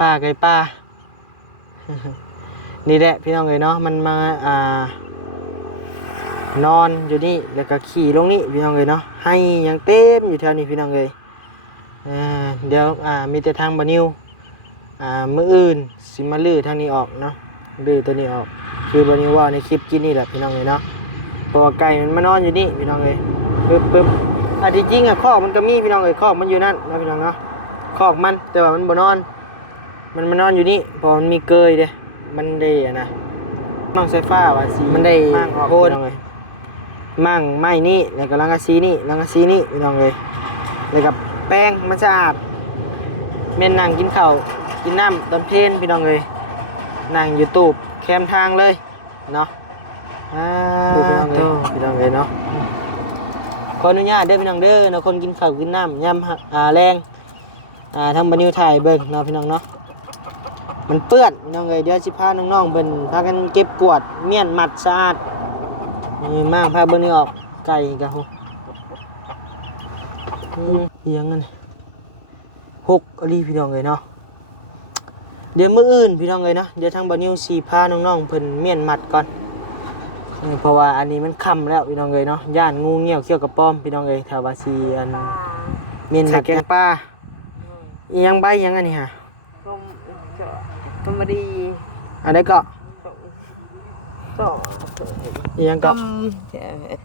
ป้าไก่ป้า นี่แหละพี่น้องเอ้ยเนาะมันมานอนอยู่นี่แล้วก็ขี่ลงนี่พี่น้องเอ้ยเนาะให้ยังเต็มอยู่แถวนี้พี่น้องเอ้ยเดี๋ยวมีแต่ทางบ่นิวมื้ออื่นสิมาลื้อทางนี้ออกเนาะลื้อตัวนี้ออกคือบ่นิวว่าในคลิปกินนี่แหละพี่น้องเอ้ยเนาะเพราะว่าไก่มันมานอนอยู่นี่พี่น้องเอ้ยปึ๊บที่จริงคอกมันก็มีพี่น้องเอ้ยคอกมันอยู่นั่นนะพี่น้องเนาะคอกมันแต่ว่ามันบ่นอนมันมานอนอยู่นี่เพราะมันมีเกยเด้มันได้นะมั่งไฟฟ้าว่าสีมันได้มั่งออกพี่น้องเอ้ยมั่งไม้นี่แล้วก็ลังกะซีนี่ลังกะซีนี่พี่น้องเอ้ยแล้วกับแป้งมันสะอาดแม่นนั่งกินข้าวกินน้ำตอนเพลนพี่น้องเอ้ยนั่งอยู่ตูบแคมทางเลยเนาะพี่น้องเอ้ยพี่น้องเอ้ยเนาะขออนุญาตเด้อพี่น้องเด้อเนาะคนกินข้าวกินน้ำยำแรงทำบันนิวถ่ายเบิ่งเนาะพี่น้องเนาะมันเปื้อนพี่น้องเอ้ยเดี๋ยวสิพาน้องๆเบิ่นพากันเก็บกวาดเมี่ยนมัดสะอาดนี่มากพาเบิ่งนี่ออกไก่กะฮู้เอียงนั่นหกอลีพี่น้องเอ้ยเนาะเดี๋ยวมื้ออื่นพี่น้องเอ้ยนะเดี๋ยวทางบันนิวสิพาน้องๆเพิ่นเมี่ยนมัดก่อนเพราะว่าอันนี้มันค่ำแล้วพี่น้องเอ้ยเนาะย่านงูเงี้ยวเขี้ยวกระป้อมพี่น้องเอ้ยถ้าว่าสิอันเมี่ยนมัดแกงปลาอีหยังใบหยังอันนี้ฮะต้มบดีอันนี้ก็ต้มยังก็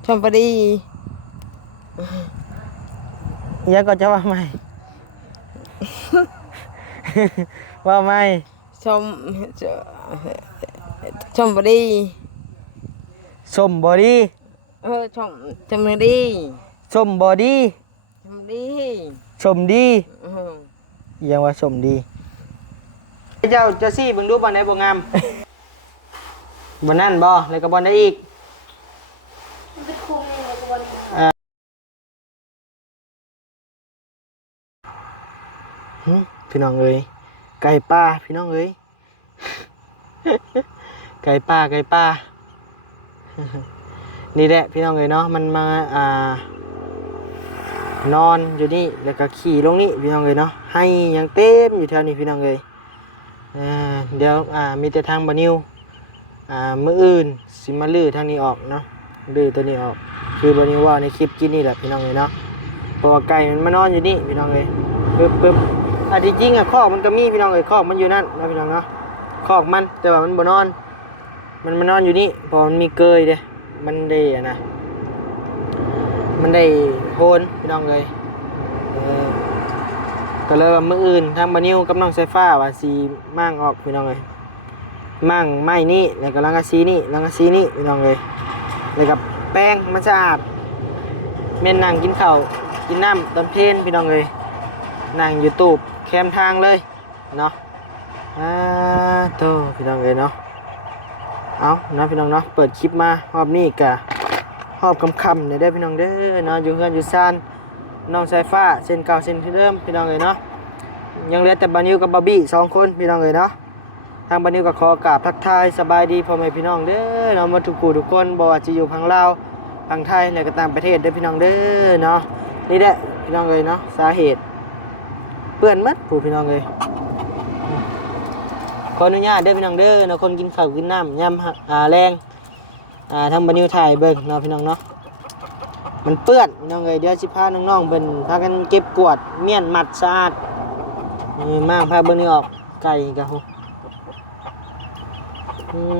ต้มบดียังก็จะว่าไหม ว่าไหมต้มต้มบดีส้มบอดี้ต้มบดีส้มบอดี้ต้มดีส้มดียังว่าส้มดีเจ้าจะซี่บึงดูบอลไหนบ่งาม บอลนั่นบ่แล้วก็บอลได้อีกพี่น้องเอ้ยไก่ป่าพี่น้องเอ้ย ไก่ป่าไก่ป่า นี่แหละพี่น้องเอ้ยเนาะมันมานอนอยู่นี่แล้วก็ขี่ลงนี่พี่น้องเอ้ยเนาะให้ยังเต็มอยู่แถวนี้พี่น้องเอ้ยเดี๋ยวมีแต่ทางบ่นิวมื้ออื่นสิมาลื้อทางนี้ออกเนาะลื้อตัวนี้ออกคือบ่นิวว่าในคลิปกินนี่แหละพี่น้องเอ้ยเนาะเพราะว่าไก่มันมานอนอยู่นี่พี่น้องเอ้ยปึ๊บที่จริงคอกมันก็มีพี่น้องเอ้ยคอกมันอยู่นั่นนะพี่น้องเนาะคอกมันแต่ว่ามันบ่นอนมันมานอนอยู่นี่เพราะมันมีเกยเด้มันได้นะมันได้โหนพี่น้องเลยก็เลยว่ามื้ออื่นทางบ่นิวกับน้องไฟฟ้าว่าสิมั่งออกพี่น้องเลยมั่งไม้นี่แล้วก็ลังกะซีนี่ลังกะซีนี่พี่น้องเลยแล้วกับแป้งมันสะอาดแม่นนั่งกินข้าวกินน้ำตอนเพลนพี่น้องเลยนั่งอยู่ตูบแคมทางเลยเนาะโตพี่น้องเลยเนาะเอานะพี่น้องเนาะเปิดคลิปมารอบนี้กะรอบคำๆเนี่ยได้พี่น้องเด้อเนาะอยู่เฮือนอยู่ซ่านน้องสายฟ้าเส้นเก่าเส้นที่เดิมพี่น้องเลยเนาะยังเหลือแต่บานิวกับบาบี้2 คนพี่น้องเลยเนาะทางบานิวก็ขอกราบทักทายสบายดีพ่อแม่พี่น้องเด้อเนาะมาทุกคนบ่ว่าจะอยู่พังลาวพังไทยและก็ต่างประเทศเด้อพี่น้องเด้อเนาะนี่แหละพี่น้องเลยเนาะสาเหตุเปื้อนมัดผู้พี่น้องเลยขออนุญาตเด้อพี่น้องเด้อเนาะคนกินข้าวกินน้ำยำแรงทำบันนิวถ่ายเบิ่งเนาะพี่น้องเนาะมันเปื้อนพี่น้องเอ้ยเดี๋ยวสิพาน้องๆเบิ่นพากันเก็บกวาดเมี่ยนมัดสะอาดนี่มากพาเบิ่งนี่ออกไก่กะฮู้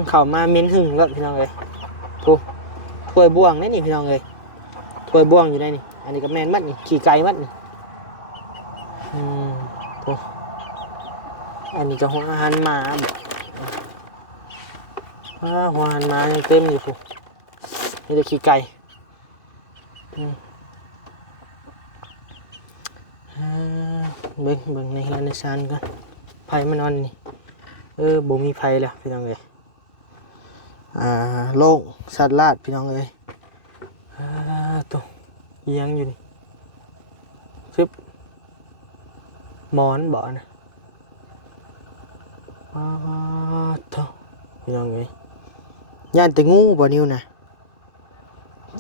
เข้ามาเหม็นหึ่งแล้วพี่น้องเอ้ยผู้ถ้วยบ่วงนี่พี่น้องเอ้ยถ้วยบ่วงอยู่ในนี่อันนี้ก็แม่นมัดนี่ขี้ไก่มัดนี่ผู้อันนี้ก็หัวอาหารหมาหัวอาหารหมายังเต็มอยู่ผู้นี่จะขี้ไก่เบิ่งในเฮือนในซานก่อนไผมานอนนี่บ่มีไผแล้วพี่น้องเอ้ยโล่งสัตว์ลาดพี่น้องเอ้ยตัวเอียงอยู่นี่ซึบหมอนบ่นะตัวพี่น้องเอ้ยย่านแต่งูบ่นิ้วนะ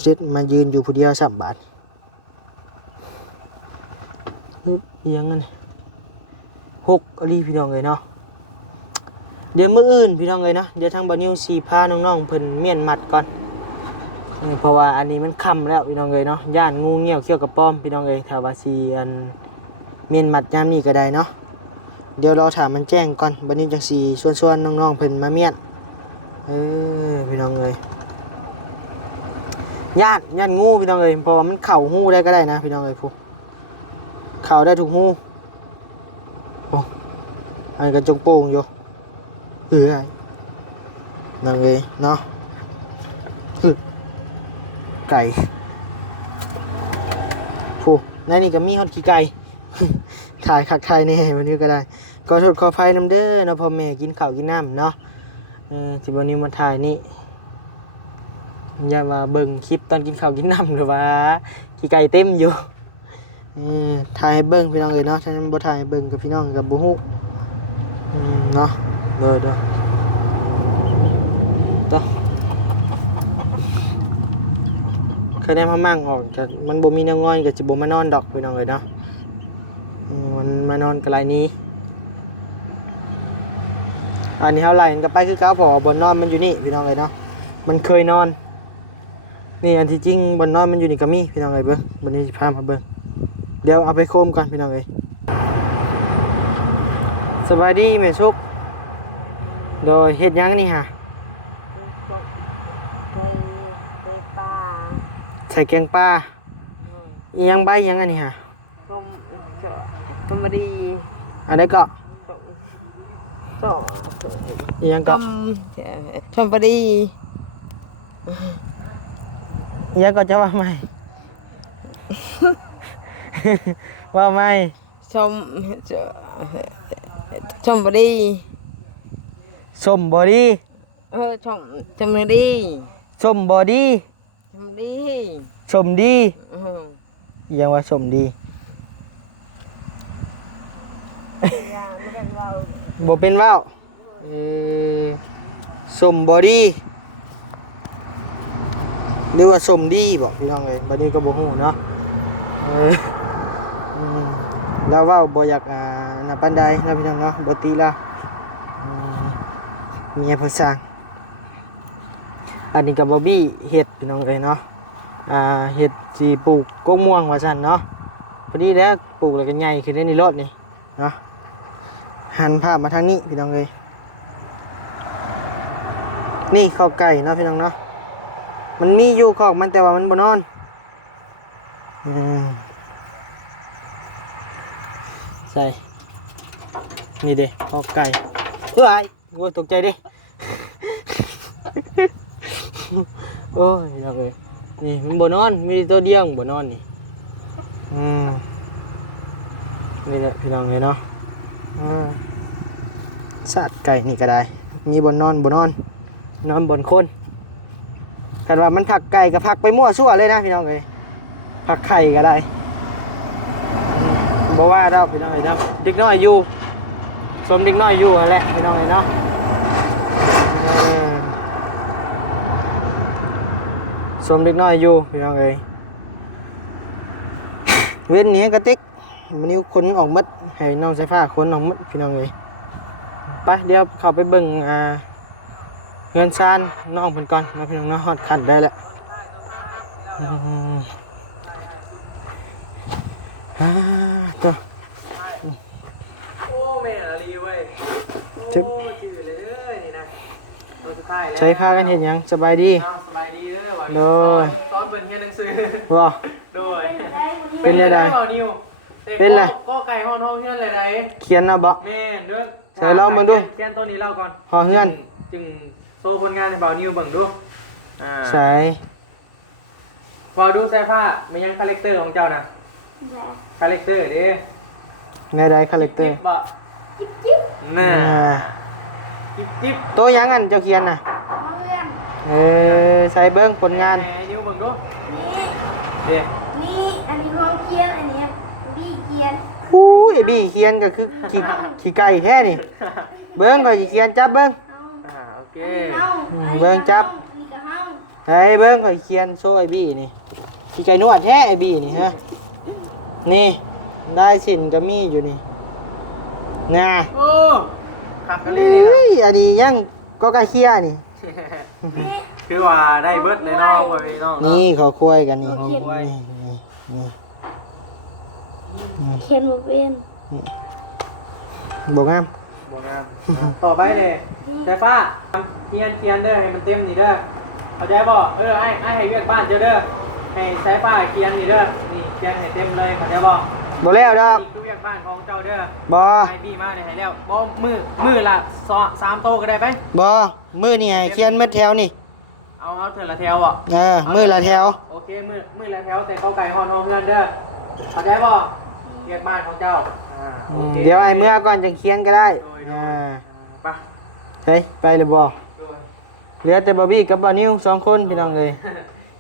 เจ็ดมายืนอยู่ผู้เดียว3 บาทเอียงนั่น หกอลีพี่น้องเลยเนาะเดี๋ยวมื้ออื่นพี่น้องเลยเนาะเดี๋ยวทางบ่นิวสีพาน้องๆเพิ่นเมียนมัดก่อนเพราะว่าอันนี้มันค่ำแล้วพี่น้องเลยเนาะย่านงูเงี้ยวเขี้ยวกระป้อมพี่น้องเลยถ้าว่าสิอันเมียนมัดยามนี้ก็ได้เนาะเดี๋ยวเราถามมันแจ้งก่อนบ่นิวจังสิชวนๆน้องๆเพิ่นมาเมียนพี่น้องเลยย่านงูพี่น้องเลยเพราะว่ามันเข้าหูได้ก็ได้นะพี่น้องเลยพวกเข้าได้ทุกหูโอ้อันนกระจกโป่งอยู่นั่งเลยเนาะไก่ผู้ในนี่ก็มีฮอดขี้ไก่ ถ่ายคักถ่ายแน่วันนี้ก็ได้ก็โทษขออภัยนำเด้อเนาะพ่อแม่กินข้าวกินน้ำเนาะสิวันนี้มาถ่ายนี่อย่ามาเบิ่งคลิปตอนกินข้าวกินน้ำหรือว่าขี้ไก่เต็มอยู่ถ่ายให้เบิ่งพี่น้องเลยเนาะฉะนั้นบ่ถ่ายให้เบิ่งกับพี่น้องกับบ่ฮู้เนาะเด้อต่อเคยได้มามั่งออกแต่มันบ่มีแนวง่อยก็สิบ่มานอนดอกพี่น้องเลยเนาะมันมานอนกะไรนี้อันนี้เฮาไล่กันก็ไปคือเก่าเพราะบ่นอนมันอยู่นี่พี่น้องเลยเนาะมันเคยนอนนี่อันที่จริงบ่นอนมันอยู่นี่ก็มีพี่น้องเลยเบิ่งบัดนี้สิพามาเบิ่งเดี๋ยวเอาไปโคมก่อนพี่น้องเลยสบายดีแม่ชุกโดยเฮ็ดหยังนี่ฮะใส่แกงปลาอีหยังใบหยังอันนี้ฮะชมบดี อันนี้ก็ ชม อีหยังก็ ชมบดี อีหยังก็จะว่าไหม ว่าไหมชมชมบดี ส้มบอดี้ ชมบดี ส้มบอดี้ ชมดี ส้มดีอีหยังว่าส้มดีบ่เป็นว่าวส้มบอดี้หรือว่าส้มดีบอกพี่น้องเลยบัดนี้ก็บ่ฮู้เนาะแล้วว่าวบ่อยากน่ะปานใดเนาะพี่น้องเนาะบ่ตีละเมียเพิ่นสร้างอันนี้ก็บ่บี้เฮ็ดพี่น้องเลยเนาะเฮ็ดสิปลูกกงม่วงว่าซั่นเนาะพอดีแล้วปลูกแล้วก็ใหญ่ขึ้นได้ในรอบนี่เนาะหันภาพมาทางนี้พี่น้องเลยนี่ข้าวไก่เนาะพี่น้องเนาะมันมีอยู่คอกมันแต่ว่ามันบ่นอนใส่นี่เด้ข้าวไก่เอ้ยโอ้ยตกใจดิ โอ้ยพี่น้องเลยนี่มันบ่นอนมีตัวเดียวบ่นอนนี่นี่แหละพี่น้องเลยเนาะสัตว์ไก่นี่ก็ได้มีบนนอนนอนบนคนกันว่ามันผักไก่กับผักไปมั่วซั่วเลยนะพี่น้องเลยผักไข่ก็ได้บอกว่าเราพี่น้องเลยนะเด็กน้อยอยู่สมเด็กน้อยอยู่แหละพี่น้องเลยเนาะสมเด็กน้อยอยู่พี่น้องเลยเว้นนี้กระติกมันนิ้วขนออกมัดให้น้องสายฟ้าขนออกมัดพี่น้องเลยไปเดี๋ยวเข้าไปเบิ่งเงินซานน้องเพิ่นก่อนมาพี่น้องเนาะฮอดขันได้แล้วตัวโอ้แม่อาลีเว้ยโอ้ชื่อเลยเด้อนี่นะตัวสุดท้ายแล้วใช้ผ้ากันเห็นยังสบายดีสบายดีเด้อว่า โดยตอนเพิ่นเรียนหนังสือว่าโดยเป็นอะไรเป็นไรก็ไก่ฮ้อนเฮือนเลยได้เขียนนะบ่แม่นเด้อใส่เล่ามึงดูเขียนตัวนี้เล่าก่อนฮอเฮือนจึงโชว์ผลงานให้บ่าวนิวเบิ่งดูใส่บ่าวดูใส่ผ้าไม่ยังคาแรคเตอร์ของเจ้านะคาแรคเตอร์เด้ในใดคาแรคเตอร์จิ๊บน่ะจิ๊บตัวยังอันเจ้าเขียนน่ะใส่เบิ่งผลงานนิวเบิ่งดูนี่อันนี้ห้องเขียนอันนี้บี้เขียนบี้เขียนก็คือขี้ไก่แท้นี่เบิ่งก็เขียนจับเบิ่งโอเคเบิ่งจับเฮ้ยเบิ่งก็เขียนโซ่ไอ้บี้นี่ขี้ไก่นวดแท้ไอ้บี้นี่ฮะนี่ได้สินก็มีอยู่นี่ น่ะ โอ้ขับกัน เอ เลย ้ยอันนี้ยังก็ใกล้เคียนี่ คือว่าได้เบิดเลยเนาะพ่อพี่น้อง นี่เขาคุยกันนี่ เขา นี่ คุย นี่นี่ เขียนบ่เป็น บอกงาม บ่งามต่อไปเลยใช่ฟ้าเทียนเด้อให้มันเต็มนี่เด้อเข้าใจบ่ให้เวียกบ้านเจ้าเด้อให้สายฟ้าเทียนนี่เด้อนี่เทียนให้เต็มเลยเข้าใจบ่ บ่แล้วดอก นี่คือเวียกบ้านของเจ้าเด้อ บ่ ให้พี่มาเนี่ยให้แล้วบ่มือละ3โตก็ได้ไป บ่มือนี่ให้เขียนเม็ดแถวนี่ เอาเถอะละแถวอ่ะ มือละแถว โอเคมือละแถวแต่เขาไก่ฮอนเพื่อนเด้อเข้าใจบ่เวียกบ้านของเจ้าโอค เดี๋ยวไอ้เมื่อก่อนจะเขียนก็ได้ โดยไป เฮ้ยไปเลยบ่เหลือแต่บอบบี้กับบอนิว2คนพี่น้องเลย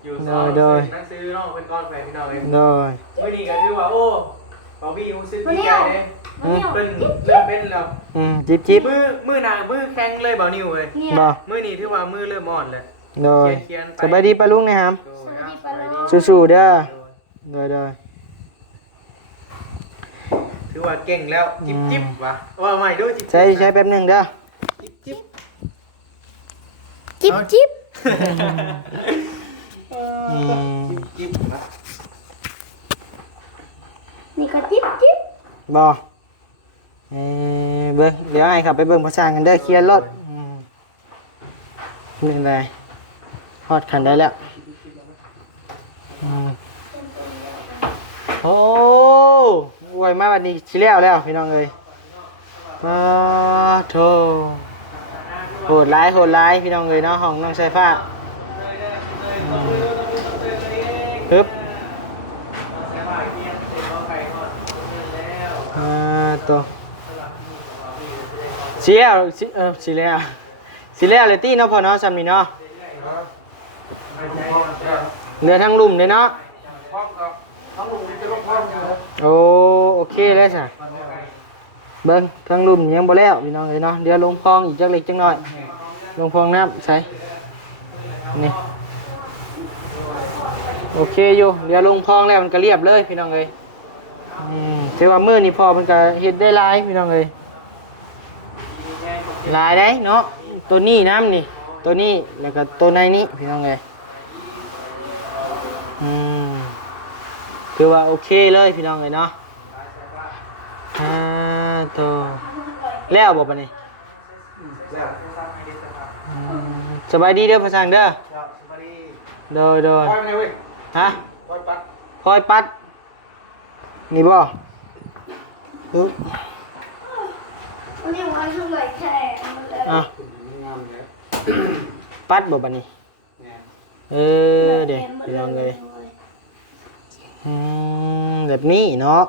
อยู่ซอย โดย นั่งซื้อน้องเป็นก้อนไปพี่น้องเอง โดย เมื่อนี้ก็คือว่าโอ้บอบบี้รู้สึกดีใจเลย มันเนี่ย เป็นเริ่มเป็นแล้ว จิบจิบ มือหนามือแข็งเลยบ่นิวเลย เนี่ย บ่ มือนี้ถือว่ามือเริ่มอ่อนแล้ว โดย เขียนไป สบายดีปะลุงนะครับ โดยนะสบายดี สู้ๆเด้อโดย ถือว่าเก่งแล้วจิ๊บวะว่าใหม่ด้วยจิ๊บ ใช้แป๊บหนึงเด้อ จิ๊บ จิ๊บจิ๊บ อืม จิ๊บนะ นี่ก็จิ๊บจิ๊บ บ่เบิ่งเดี๋ยวให้ขับไปเบิ่งภาษากันเด้อเคลียร์รถนี่ไงฮอดคันได้แล้วโอ้อวยมาวันนี้สิแล้วพี่น้องเอ้ยมาโธ่โหดร้ายพี่น้องเอ้ยเนาะห้องน้องไฟฟ้าปึ๊บตัวสิแล้วเลยตี้เนาะพอเนาะซ้ำนี่เนาะเหลือทั้งลุ่มเลยเนาะโอเคเลยสิเบิ้งทั้งลุ่มยังบ่แล้วพี่น้องเลยเนาะเดี๋ยวลงพองอีกจักเล็กจักน้อยลงพองน้ำใส่นี่โอเคอยู่เดี๋ยวลงพองแล้วมันก็เรียบเลยพี่น้องเลยถือว่ามือนี่พอมันก็เฮ็ดได้หลายพี่น้องเลยหลายได้เนาะตัวนี้น้ำนี่ตัวนี้แล้วก็ตัวในนี้พี่น้องเลยถือว่าโอเคเลยพี่น้องเลยเนาะตัวแล้วบอกปะนี่สบายดีเด้อพระสังเด้อโดยฮะพลอยปัดนี่บ่ มันเนี่ยว่าช่วงไหนแค่มันเลย อ่ะปัดบ่ปะนี่เดี๋ยวพี่น้องเลยแบบนี้เนาะ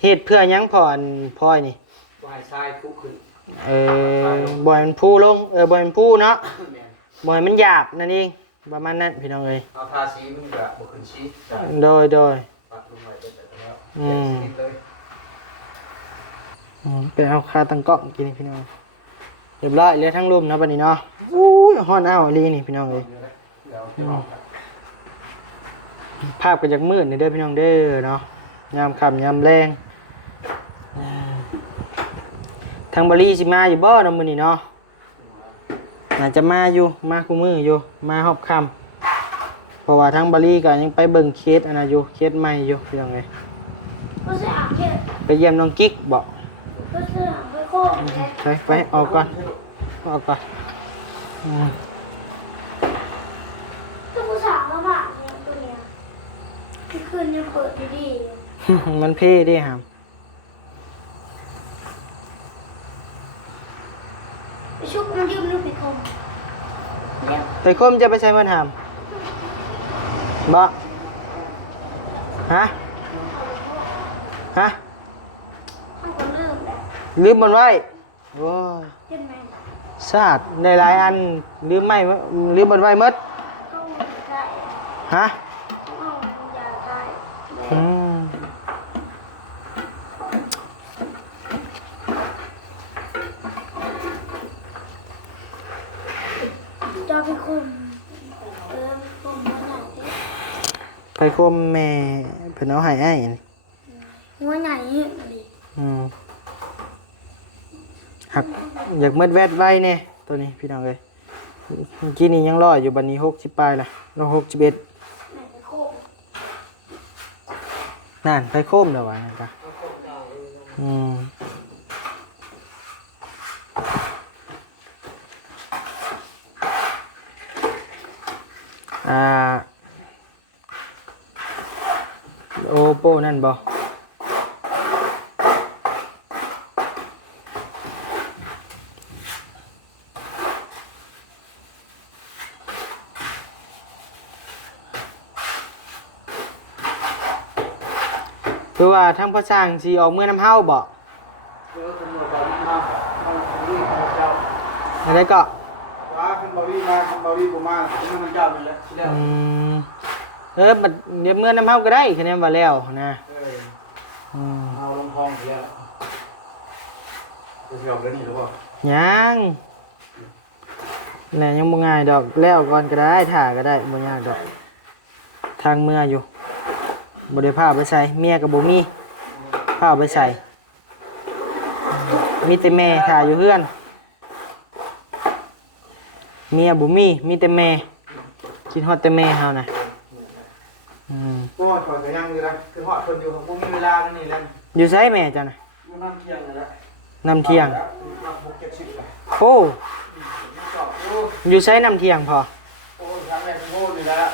เฮ็ดเพื่อหยังพรพลอยนี่ วายทรายคุกขึ้น บ่อยมันพูลงบ่อยมันพูเนาะบ่อยมันหยาบนั่นเองประมาณนั้นพี่น้องเอ้ย เอาทาสีมึงแบบบุขึ้นชีจ้ะ โดย ปัดลงไปได้แต่แล้ว ไปเอาคาตั้งกล้องกินนี่พี่น้องเรียบร้อยเลยทั้งรวมเนาะบัดนี้เนาะอู้ยฮ้อนอ้าวลีนี่พี่น้องเอ้ยภาพก็จากมืดนี่เด้อพี่น้องเด้อเนาะยามค่ำยามแรงทางบริสิมาอยู่บ่เนาะมื้อนี้เนาะอาจจะมาอยู่มาคู่มืออยู่มาฮอบค่ำเพราะว่าทางบริก็ยังไปเบิ่งเคสอันน่ะอยู่เคสใหม่อยู่พี่น้องเอ้ย ก็จะอาบแค่ ไปเยี่ยมน้องกิ๊กบ่ ก็จะอาบไปโค้งเลย ไปออกก่อนอืม ก็ผู้สาวมาบ้านเนี่ยตัวเนี้ยที่คืนยังเปิดอยู่ดี มันเพ่ดิครับ ไปชุบมันยืมลูกไปคมเนี่ย ไปคมจะไปใช้มันหามบ่ฮะ มันก็เริ่มแล้ว ลืมมันไว้โว้ย เห็นไหม ซาดในหลายอันลืมไม่ลืมมันไว้หมด เข้าได้ ฮะ เข้าอยากได้ อืม จะไปคมคมมาไหน ไปคมแม่เพิ่นเอาให้อ้ายนี่ หัวไหนเนี่ยดิ อืม หักอยากมืดแวดไว้เนี่ยตัวนี้พี่น้องเลยเมื่อกี้นี่ยังรออยู่บันนี้60ปลายละเรา61 ไหนจะโคก นั่นไปโคมเดี๋ยววะนั่นจ้ะอืมโอโปนั่นบ่คือว่าทั้งพระสร้างสีออกเมื่อน้ำเฮาบ่ เดี๋ยวตำรวจบอกมาเอาวิ่งของเจ้า อะไรก็ ว่าคันบาวีมาคันบาวีบ่มาถึงมันเจ้านี่แหละสิแล้ว มบัดเดี๋ยวเมื่อน้ำเฮาก็ได้คะแนนว่าแล้วนะ เอาลงทองเสียจะเสียบแล้วนี่หรือเปล่า ยังแหละยังบ่ง่ายดอกแล้วก่อนก็ได้ถ่าก็ได้บ่ยากดอกทางเมื่ออยู่บ่ได้พาไปใส่เมียก็บ่มีพาไปใส่มีแต่แม่ถ่าอยู่เฮือนเมียบ่มีแต่แม่คิดฮอดแต่แม่เฮานะก็ถอยก็ยังอยู่นะคือหอดคนอยู่ผมมีเวลาแล้วนี่แหละ อยู่ไสแม่จ้ะนะ อยู่น้ำเที่ยงเลยละ น้ำเที่ยง 6-70เลย โอ้อยู่ไสน้ำเที่ยงพอ โอ้ทางแม่เป็นโง่นี่แหละ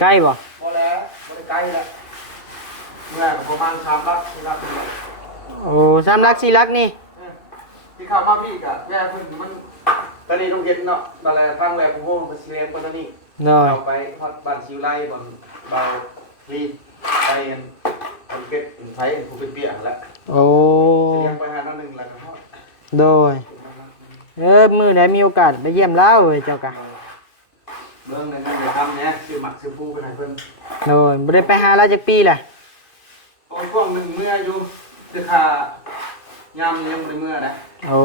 ใกล้บ่ พอแล้วบ่ได้ไกลแล้วเมื่อประมาณ3 ลัก4 ลัก โอ้3ลัก4ลักนี่ ที่เข้ามาพี่กับแม่เพิ่นมันตอนนี้ต้องเย็นเนาะมาแล้วฟังแล้วผมโง่มาเสียงตอนนี้ น้อย เอาไปฮอดบ้านชิวไร่บ่อนเบาลีไปเอ็นคนเก็บไทยผู้เป็นเปียกแล้ว โอ้ เลี้ยงไปหานั่นนึงแล้วก็ฮอด โดยมื้อใดมีโอกาสไปเยี่ยมแล้วเว้ยเจ้ากะ เบิ่งนั่นจะทำเนี่ยซื้อหมักซื้อปูไปให้เพิ่น โดยบ่ได้ไปหาเราจักปีแหละ โอ้ยช่วงหนึงเมื่ออยู่คือค่ายามเลี้ยงบ่ได้เมื่อนะ โอ้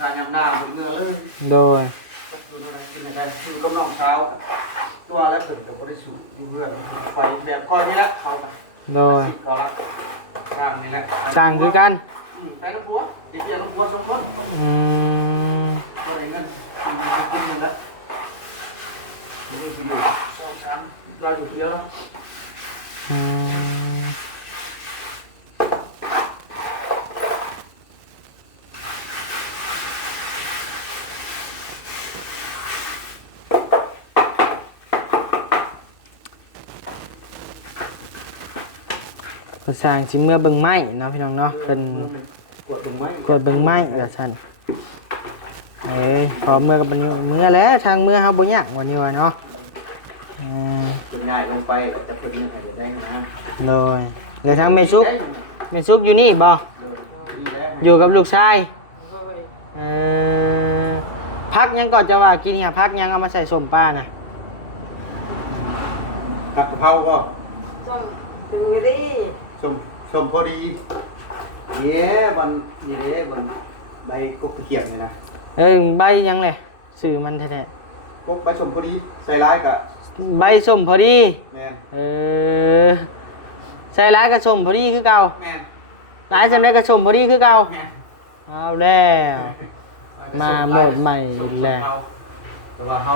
ค่ายามหน้าบ่เมื่อเลย โดย ดูนั่นกินอะไรคือกับน้องเช้าตัวแล้วเพิ่นก็บ่ได้สูอยู่เพื่อนไปแบบคอยนี่ละเขาก็ โดย เขาละข้างนี่แหละ สร้างคือกัน ไปน้ำพัวเดี๋ยวน้ำพัวสองคน อืม ตัวไหนเงินกินเงินแล้วไม่ได้ไปอยู่สองชั้นเราอยู่เดียวแล้ว อืมก็สร้างสิเมื่อเบิ่งไม้เนาะพี่น้องเนาะเป็น กดตรงไม้ กดเบิ่งไม้ก็ซั่นพอเมื่อกับมันเมื่อแล้วทางเมื่อเฮาบ่ยากกว่านี้ว่าเนาะเป็นง่ายลงไปจะเพิ่มยังไงจะได้นะ เลยเดี๋ยวทางแม่ซุปอยู่นี่บ่อยู่กับลูกชายพักยังก่อนจะว่ากินเนี่ยพักยังเอามาใส่ส้มป้าน่ะ ผักกะเพราก็ ส้มถึงดี สมพอดีเย้บันเย้บันใบกบเขียงเลยนะ ใบยังเลยสื่อมันแท้ กบใบสมพอดีใส่ร้ายกับ ๆใบส้มพอดี แมน ใส่ร้ายกับส้มพอดีคือเก่า แมน ร้ายจำได้กับส้มพอดีคือเก่า แมน เอาแล้วมาโหมดใหม่แล้ว แต่ว่าเขา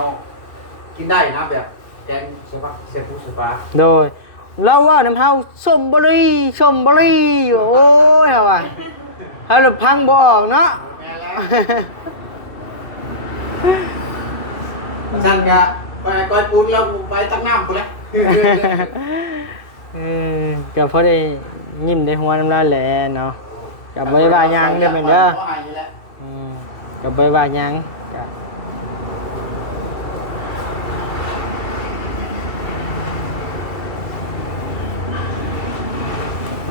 กินได้นะแบบแกงเสียบเสียผู้เสียปลา โดยเราว่าน้ำเฮาส้มบรีอยู่โอ้ยเอาว่ะเฮาหลบพังบ่ออกเนาะ แม่แล้วฉันก็ไปก้อยปูนแล้วไปตั้งน้ำกูแล้ว ก็พอได้ยิ้มได้หัวน้ำลายแหละเนาะกับบ่ได้ว่าหยังเด้อแม่นเด้อกับบ่ได้ว่าหยังก็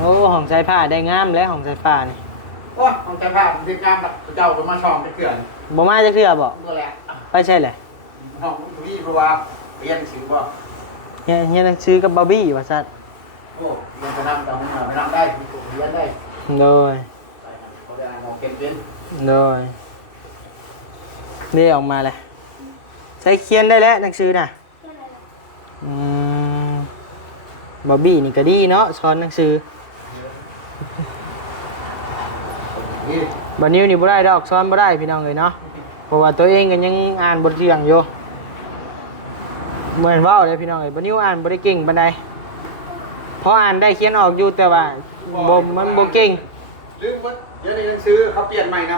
โอ้ห้องใส่ผ้าได้งามแล้วห้องใส่ผ้านี่ โอ้ยของใจผ้าผมเด็กงามแบบเจ้าก็มาช่องไปเกลื่อน บ่มาจักเทื่อบ่ ตัวแหละ ไปใช่แหละ ห้องพี่เพราะว่าเรียนสิวบ่ เฮียหนังสือกับบาร์บี้ว่าซั่น โอ้เรียนไปนั่งตามไปนั่งได้มีกลุ่มเรียนได้ โดย เขาได้มองเก็บเป็น โดยนี่ออกมาเลยใช้เขียนได้แล้วหนังสือน่ะบาร์บี้นี่ก็ดีเนาะสอนหนังสือ นี่ บัดนิ้วนี่บ่ได้ดอกซ้อนบ่ได้พี่น้องเอ้ยเนาะเพราะว่าตัวเองก็ยังอ่านบ่เที่ยงอยู่เหมือนเว้าเลยพี่น้องเอ้ยบัดนิ้วอ่านบ่ได้เก่งปานใดพออ่านได้เขียนออกอยู่แต่ว่าบ่มันบ่เก่ง ลืมว่าเดี๋ยวนี้หนังสือเขาเปลี่ยนใหม่น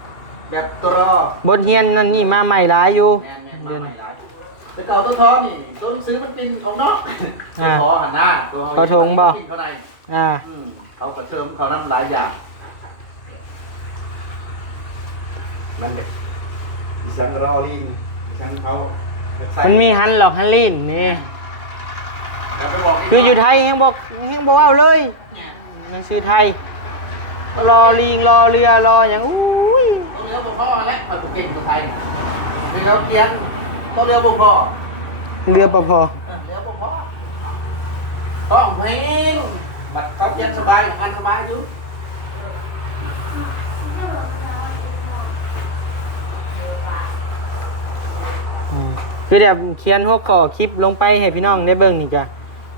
ำแบบตัวรอบ ทเรียนนั่นนี่มาใหม่หลายอยู่ แมนมาใหม่หลายแต่เก่าตัวท้อนี่ตัวหนังสือมันเป็นของนอกตัวท้อหันหน้าตัวเขาเป็นเขาใน อ่า เขากระเทิมเขานำหลายอย่างมันเด็กดิฉันรอลิงดิฉันเขา มันมีหันหลอกหันลิ้นนี่ แล้วไปบอก คืออยู่ไทยยังบอกเว้าเลยหนังสือไทยรอลิงรอเรือรออย่างอุ้ย ตัวเรือบุกพ่อและมาถูกเก่งตัวไทยนี่เขาเขียนตัวเรือบุกพ่อ เรือปภ เรือบุกพ่อต้องเพลงบัดเขาเขียนสบายงานสบายอยู่ คือแบบเขียนหัวข้อคลิปลงไปให้พี่น้องได้เบิ่งนี่จ้ะ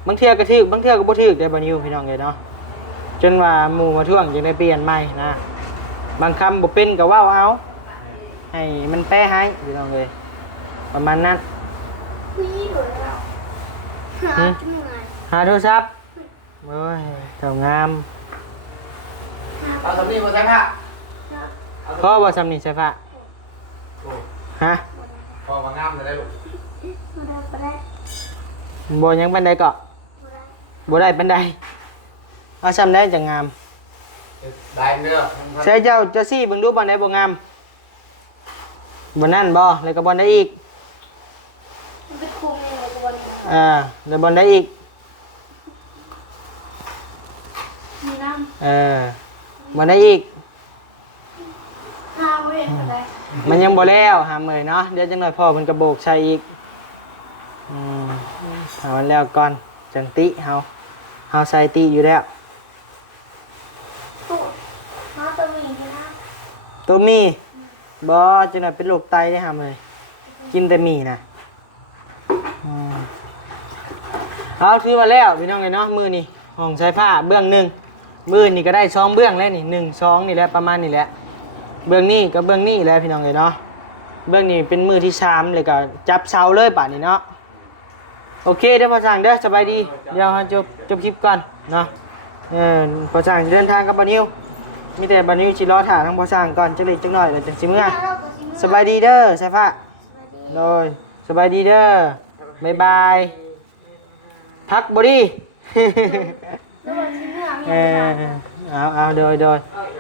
บางเทื่อก็ถูกบางเทื่อก็บ่ถูกได้บ่นิวพี่น้องเลยเนาะจนว่าหมู่มาท่วงจึงได้เปลี่ยนใหม่นะบางคำบ่เป็นก็เว้าเอาให้มันแปลให้พี่น้องเลยประมาณนั้น คุยอยู่แล้วหาจุ่มไง หาโทรศัพท์โอ้ยเท่างาม เอาสำนีมาใช่ไหม พ่อบ่สำนี่ใช่ปะฮะ พอมางามเลยได้ลูก บ่ได้ บ่ยังปานใดก็บ่ได้ปานใดเอาซ้ำได้จังงาม ได้เนื้อ ใช้เจ้าจะซี่เบิ่งดูบ่ไหนบ่งามบ่นั่นบ่แล้วก็บ่ได้อีก มันเป็นคุมเองเลยตัวนี้ แล้วบ่ได้อีก มีน้ บ่ได้อีก ำข้าวเว้นอะไร มันยังบ่แล้วหามเลยเนาะเดี๋ยวจังหน่อยพ่อมันกระโบกใส่อีกเอามันแล้วก่อนจังติเฮาใส่ติอยู่แล้ว ตุ๊มาตัวมีนะ ตัวมีบ่จังหน่อยเป็นโรคไตได้หามเลยกินแต่หมี่นะเอาถือว่าแล้วพี่น้องไงเนาะมือนี่ห้องใช้ผ้าเบื้องหนึ่งมือนี่ก็ได้2เบื้องแล้วนี่1 2นี่แหละประมาณนี่แหละเบื้องนี้กับเบื้องนี้แหละพี่น้องไงเนาะเบื้องนี้เป็นมือที่3เลยก็จับเสาเลยป่านนี้เนาะโอเคเดี๋ยวพอสั่งเด้อสบายดีเดี๋ยวจบคลิปก่อนเนาะพอสั่งเดินทางกับบ่นิวมีแต่บ่นิวสิรอถ่าทั้งพอสั่งก่อนจักเล็กจักน้อยเดี๋ยวจังสิเมื่อสบายดีเด้อใช่ปะโดยสบายดีเด้อบ๊ายบายพักบ่ดี แล้ววันที่เมื่อมี เอาโดย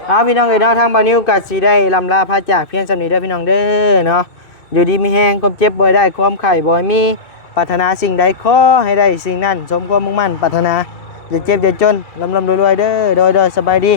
เอาพี่น้องเอ้ยเนาะทางบ่าวนิวก็สิได้ลำลาพระจากเพียงสำนี้เด้อพี่น้องเด้อเนาะอยู่ดีมีแฮงความเจ็บบ่ได้ความไข้บ่มีปรารถนาสิ่งใดขอให้ได้สิ่งนั้นสมความมุ่งมั่นปรารถนาอย่าเจ็บอย่าจนร่ำรวยๆเด้อโดยสบายดี